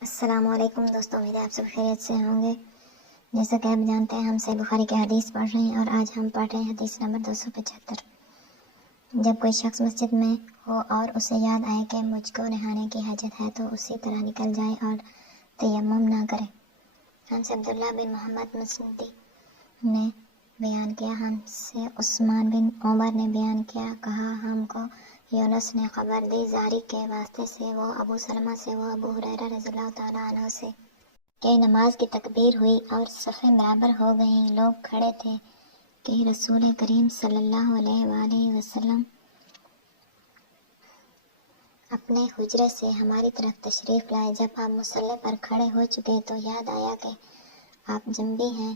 السلام علیکم دوستوں، امید ہے آپ سب خیریت سے ہوں گے۔ جیسا کہ آپ جانتے ہیں، ہم صحیح بخاری کی حدیث پڑھ رہے ہیں اور آج ہم پڑھ رہے ہیں حدیث نمبر 275۔ جب کوئی شخص مسجد میں ہو اور اسے یاد آئے کہ مجھ کو نہانے کی حاجت ہے تو اسی طرح نکل جائے اور تیمم نہ کرے۔ ہم سے عبداللہ بن محمد مسندی نے بیان کیا، ہم سے عثمان بن عمر نے بیان کیا، کہا ہم کو یونس نے خبر دی زہری کے واسطے سے، وہ ابو سلمہ سے، وہ ابو ہریرہ رضی اللہ تعالیٰ عنہ سے، کہ نماز کی تکبیر ہوئی اور صفیں برابر ہو گئیں، لوگ کھڑے تھے کہ رسول کریم صلی اللہ علیہ وآلہ وسلم اپنے حجرے سے ہماری طرف تشریف لائے۔ جب آپ مصلی پر کھڑے ہو چکے تو یاد آیا کہ آپ جنبی ہیں،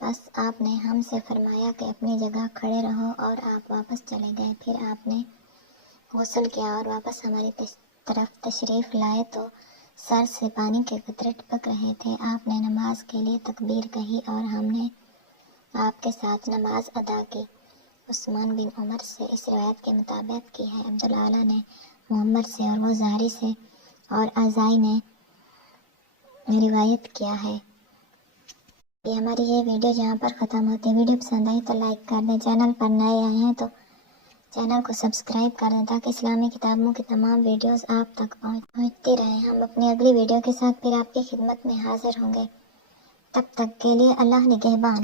بس آپ نے ہم سے فرمایا کہ اپنی جگہ کھڑے رہو اور آپ واپس چلے گئے۔ پھر آپ نے غسل کیا اور واپس ہماری طرف تشریف لائے تو سر سے پانی کے قطرے ٹپک رہے تھے۔ آپ نے نماز کے لیے تکبیر کہی اور ہم نے آپ کے ساتھ نماز ادا کی۔ عثمان بن عمر سے اس روایت کے مطابق کی ہے۔ عبداللہ نے محمد سے اور وہ زہری سے اور ازائی نے روایت کیا ہے۔ یہ ہماری یہ ویڈیو یہاں پر ختم ہوتی ہے۔ ویڈیو پسند آئی تو لائک کر دیں، چینل پر نئے آئے ہیں تو چینل کو سبسکرائب کر دیں تاکہ اسلامی کتابوں کی تمام ویڈیوز آپ تک پہنچتی رہیں۔ ہم اپنی اگلی ویڈیو کے ساتھ پھر آپ کی خدمت میں حاضر ہوں گے۔ تب تک کے لیے اللہ نگہبان۔